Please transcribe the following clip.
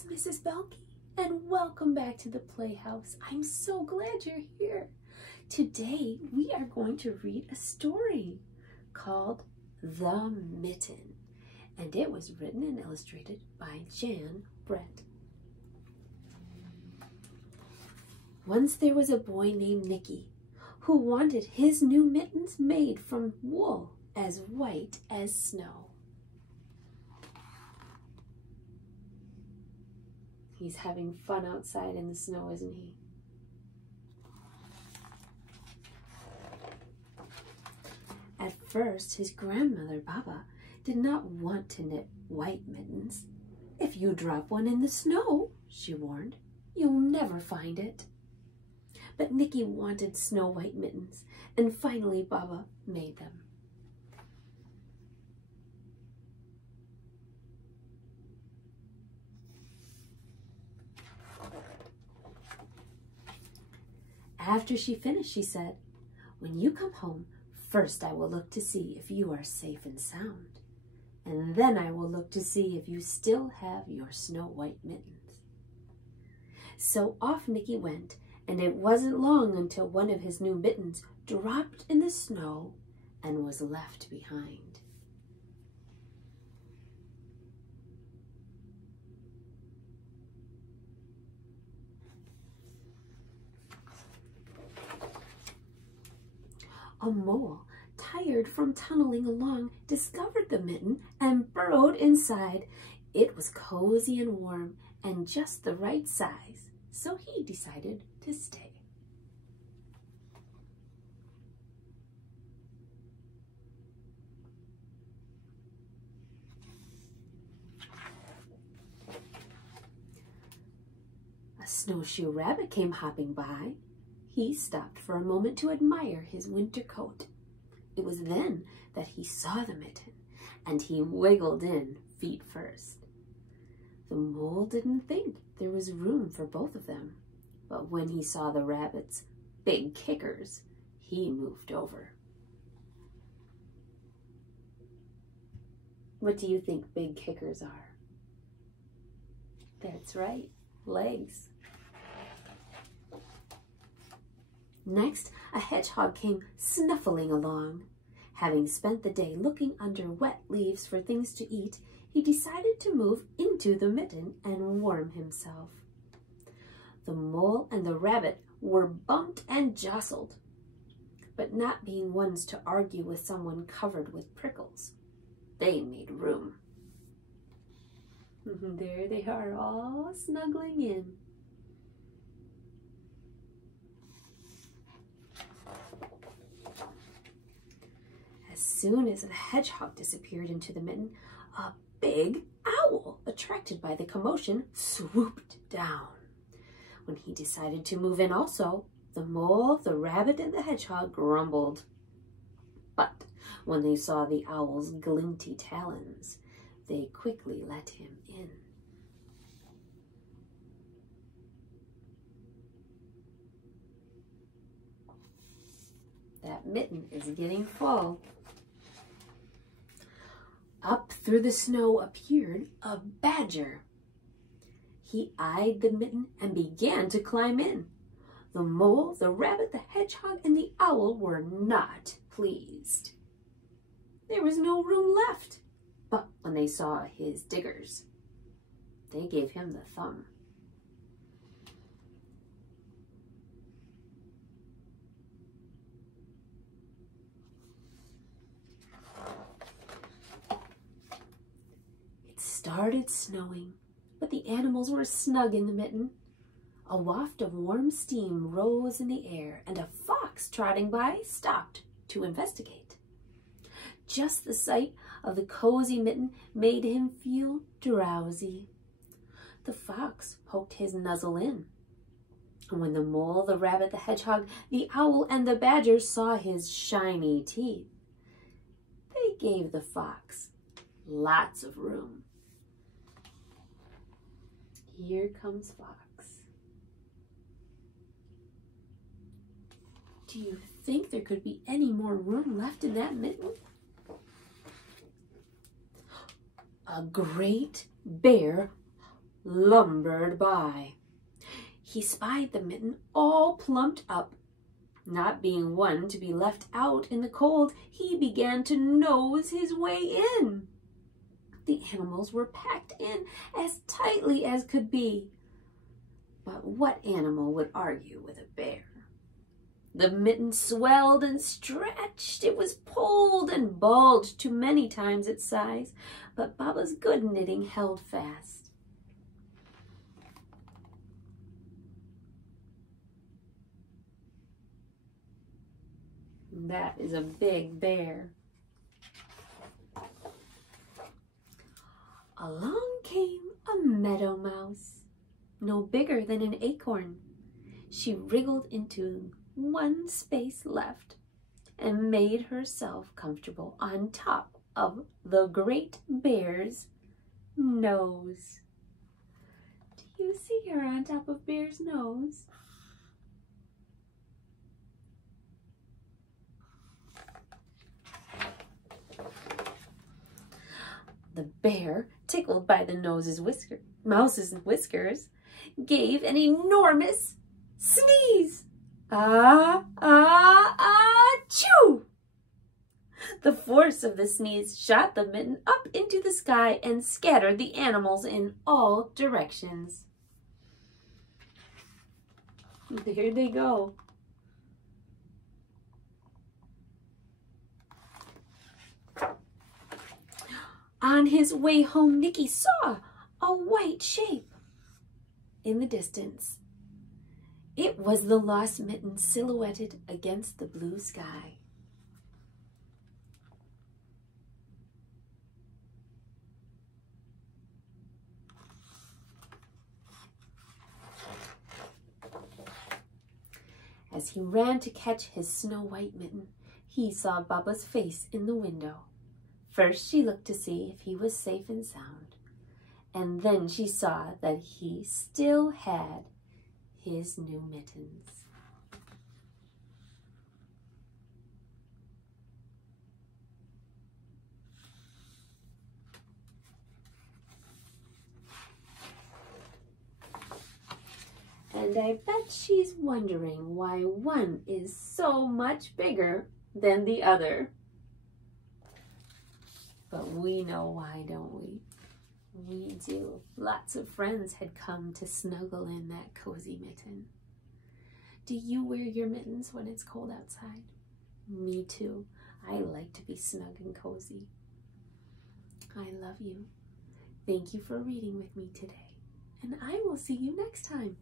it's Mrs. Belky, and welcome back to the Playhouse. I'm so glad you're here. Today, we are going to read a story called The Mitten, and it was written and illustrated by Jan Brett. Once there was a boy named Nicki who wanted his new mittens made from wool as white as snow. He's having fun outside in the snow, isn't he? At first, his grandmother, Baba, did not want to knit white mittens. "If you drop one in the snow," she warned, "you'll never find it." But Nicki wanted snow-white mittens, and finally Baba made them. After she finished, she said, "When you come home, first I will look to see if you are safe and sound, and then I will look to see if you still have your snow-white mittens." So off Nicki went, and it wasn't long until one of his new mittens dropped in the snow and was left behind. A mole, tired from tunneling along, discovered the mitten and burrowed inside. It was cozy and warm and just the right size, so he decided to stay. A snowshoe rabbit came hopping by. He stopped for a moment to admire his winter coat. It was then that he saw the mitten, and he wiggled in feet first. The mole didn't think there was room for both of them, but when he saw the rabbit's big kickers, he moved over. What do you think big kickers are? That's right, legs. Next, a hedgehog came snuffling along. Having spent the day looking under wet leaves for things to eat, he decided to move into the mitten and warm himself. The mole and the rabbit were bumped and jostled, but not being ones to argue with someone covered with prickles, they made room. There they are, all snuggling in. As soon as the hedgehog disappeared into the mitten, a big owl, attracted by the commotion, swooped down. When he decided to move in also, the mole, the rabbit, and the hedgehog grumbled. But when they saw the owl's glinty talons, they quickly let him in. That mitten is getting full. Up through the snow appeared a badger. He eyed the mitten and began to climb in. The mole, the rabbit, the hedgehog, and the owl were not pleased. There was no room left. But when they saw his diggers, they gave him the thumb. It started snowing, but the animals were snug in the mitten. A waft of warm steam rose in the air, and a fox trotting by stopped to investigate. Just the sight of the cozy mitten made him feel drowsy. The fox poked his muzzle in. And when the mole, the rabbit, the hedgehog, the owl, and the badger saw his shiny teeth, they gave the fox lots of room. Here comes Fox. Do you think there could be any more room left in that mitten? A great bear lumbered by. He spied the Mitten all plumped up. Not being one to be left out in the cold, he began to nose his way in. The animals were packed in as tightly as could be. But what animal would argue with a bear? The Mitten swelled and stretched. It was pulled and bulged to many times its size, but Baba's good knitting held fast. That is a big bear. Along came a meadow mouse, no bigger than an acorn. She wriggled into one space left and made herself comfortable on top of the great bear's nose. Do you see her on top of Bear's nose? The bear, tickled by the mouse's whiskers, gave an enormous sneeze. Ah, ah, ah, choo! The force of the sneeze shot the Mitten up into the sky and scattered the animals in all directions. There they go. On his way home, Nicki saw a white shape in the distance. It was the lost Mitten silhouetted against the blue sky. As he ran to catch his snow-white Mitten, he saw Baba's face in the window. First she looked to see if he was safe and sound, and then she saw that he still had his new mittens. And I bet she's wondering why one is so much bigger than the other. But we know why, don't we? We do. Lots of friends had come to snuggle in that cozy mitten. Do you wear your mittens when it's cold outside? Me too. I like to be snug and cozy. I love you. Thank you for reading with me today. And I will see you next time.